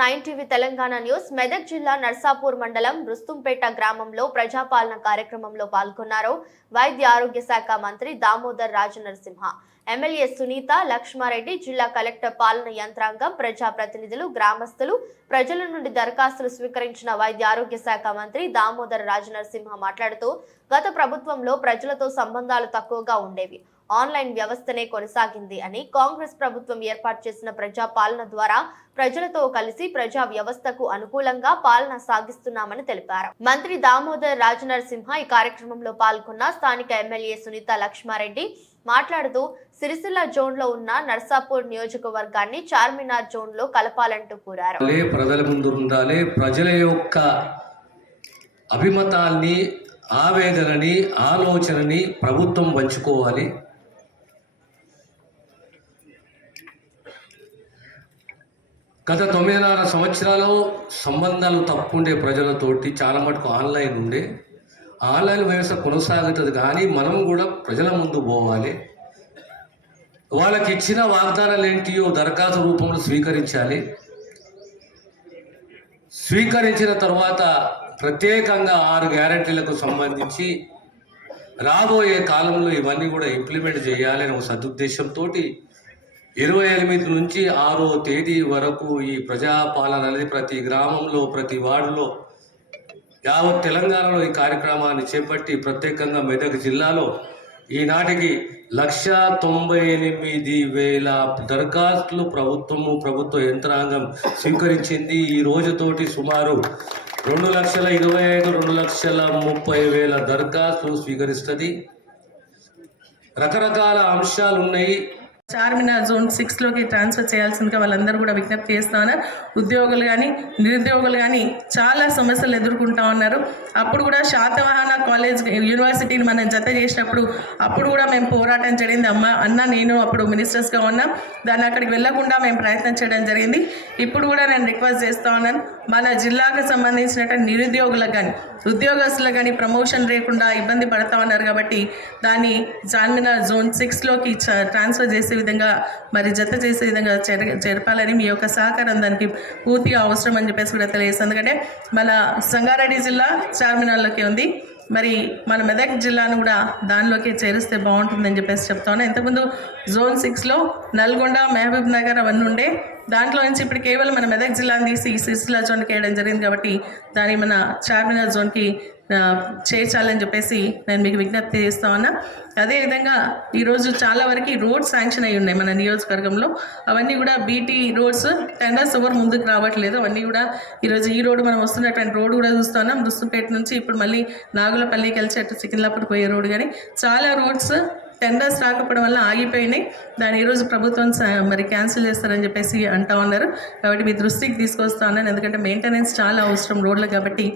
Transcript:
Nine TV Telangana news Medak జిల్లా నర్సాపూర్ మండలం రుస్తుంపేట గ్రామంలో ప్రజాపాలన కార్యక్రమంలో పాల్గొన్నారు వైద్య ఆరోగ్య శాఖ మంత్రి దామోదర్ రాజనరసింహ. ఎమ్మెల్యే సునీత లక్ష్మారెడ్డి జిల్లా కలెక్టర్ పాలన యంత్రాంగం ప్రజాప్రతినిధులు గ్రామస్తులు ప్రజల నుండి దరఖాస్తులు స్వీకరించిన వైద్య ఆరోగ్య శాఖ మంత్రి దామోదర్ రాజనరసింహ మాట్లాడుతూ గత ప్రభుత్వంలో ప్రజలతో సంబంధాలు తక్కువగా ఉండేవి. ఆన్లైన్ వ్యవస్థనే కొనసాగింది అని కాంగ్రెస్ ప్రభుత్వం ఏర్పాటు చేసిన ప్రజా పాలన ద్వారా ప్రజలతో కలిసి ప్రజా వ్యవస్థకు అనుకూలంగా పాలన సాగిస్తున్నామని తెలిపారు. మంత్రి దామోదర్ రాజనరసింహ ఈ కార్యక్రమంలో పాల్గొన్న స్థానిక ఎమ్మెల్యే సునీత లక్ష్మారెడ్డి మాట్లాడుతూ సిరిసిల్ల జోన్లో ఉన్న నర్సాపూర్ నియోజకవర్గాన్ని చార్మినార్ జోన్లో కలపాలంటూ కోరారు. ప్రజల ముందు ఉండాలి ప్రజల యొక్క అభిమతాల్ని ఆవేదనని ఆలోచనని ప్రభుత్వం పంచుకోవాలి. గత తొమ్మిదిన్నర సంవత్సరాలు సంబంధాలు తప్పుండే ప్రజలతోటి చాలా మటుకు ఆన్లైన్ ఉండే. ఆన్లైన్ వ్యవస్థ కొనసాగుతుంది కానీ మనం కూడా ప్రజల ముందు పోవాలి. వాళ్ళకి ఇచ్చిన వాగ్దానాలు ఏంటియో దరఖాస్తు రూపంలో స్వీకరించాలి. స్వీకరించిన తర్వాత ప్రత్యేకంగా ఆరు గ్యారెంటీలకు సంబంధించి రాబోయే కాలంలో ఇవన్నీ కూడా ఇంప్లిమెంట్ చేయాలని ఒక సదుద్దేశంతో ఇరవై ఎనిమిది నుంచి ఆరో తేదీ వరకు ఈ ప్రజాపాలన అనేది ప్రతి గ్రామంలో ప్రతి వార్డులో యావత్ తెలంగాణలో ఈ కార్యక్రమాన్ని చేపట్టి ప్రత్యేకంగా మెదక్ జిల్లాలో ఈనాటికి లక్ష తొంభై ఎనిమిది వేల దరఖాస్తులు ప్రభుత్వము ప్రభుత్వ యంత్రాంగం స్వీకరించింది. ఈ రోజుతోటి సుమారు రెండు లక్షల ఇరవై ఐదు రెండు లక్షల ముప్పై వేల దరఖాస్తులు స్వీకరిస్తుంది. రకరకాల అంశాలు ఉన్నాయి చార్మినార్ జోన్ సిక్స్లోకి ట్రాన్స్ఫర్ చేయాల్సిందిగా వాళ్ళందరూ కూడా విజ్ఞప్తి చేస్తున్నారు ఉద్యోగులు కానీ నిరుద్యోగులు కానీ చాలా సమస్యలు ఎదుర్కొంటా ఉన్నారు. అప్పుడు కూడా శాతవాహన కాలేజ్ యూనివర్సిటీని మనం జత చేసినప్పుడు అప్పుడు కూడా మేము పోరాటం జరిగింది. అమ్మ అన్న నేను అప్పుడు మినిస్టర్స్గా ఉన్నాం. దాన్ని అక్కడికి వెళ్ళకుండా మేము ప్రయత్నం చేయడం జరిగింది. ఇప్పుడు కూడా నేను రిక్వెస్ట్ చేస్తా ఉన్నాను. మన జిల్లాకు సంబంధించినటువంటి నిరుద్యోగులకు కానీ ఉద్యోగస్తులకు కానీ ప్రమోషన్ లేకుండా ఇబ్బంది పడతా ఉన్నారు కాబట్టి దాన్ని చార్మినార్ జోన్ సిక్స్లోకి ట్రాన్స్ఫర్ చేసే విధంగా మరి జత చేసే విధంగా జరపాలని మీ యొక్క సహకారం దానికి పూర్తిగా అవసరం అని చెప్పేసి కూడా తెలియజేస్తుంది. ఎందుకంటే మన సంగారెడ్డి జిల్లా చార్మినార్లోకి ఉంది. మరి మన మెదక్ జిల్లాను కూడా దానిలోకి చేరిస్తే బాగుంటుందని చెప్పేసి చెప్తా ఇంతకుముందు జోన్ సిక్స్లో నల్గొండ మహబూబ్ నగర్ అవన్నీ ఉండే దాంట్లో నుంచి ఇప్పుడు కేవలం మన మెదక్ జిల్లాని తీసి ఈ సిరిసిల్ల జోన్కి వేయడం జరిగింది కాబట్టి దాన్ని మన చార్మినార్ జోన్కి చేర్చాలని చెప్పేసి నేను మీకు విజ్ఞప్తి చేస్తా ఉన్నా. అదేవిధంగా ఈరోజు చాలా వరకు రోడ్స్ శాంక్షన్ అయి ఉన్నాయి మన నియోజకవర్గంలో. అవన్నీ కూడా బీటీ రోడ్స్ టెండర్స్ ఎవరు ముందుకు రావట్లేదు. అవన్నీ కూడా ఈరోజు ఈ రోడ్డు మనం వస్తున్నటువంటి రోడ్డు కూడా చూస్తున్నాం రుస్తుంపేట నుంచి ఇప్పుడు మళ్ళీ నాగులపల్లికి వెళ్ళి అటు సికింద్లాపూర్ పోయే రోడ్డు కానీ చాలా రోడ్స్ టెండర్స్ రాకపోవడం వల్ల ఆగిపోయినాయి. దాని ఈరోజు ప్రభుత్వం మరి క్యాన్సిల్ చేస్తారని చెప్పేసి అంటా ఉన్నారు. కాబట్టి మీ దృష్టికి తీసుకొస్తా ఉన్నాను. ఎందుకంటే మెయింటెనెన్స్ చాలా అవసరం రోడ్లు కాబట్టి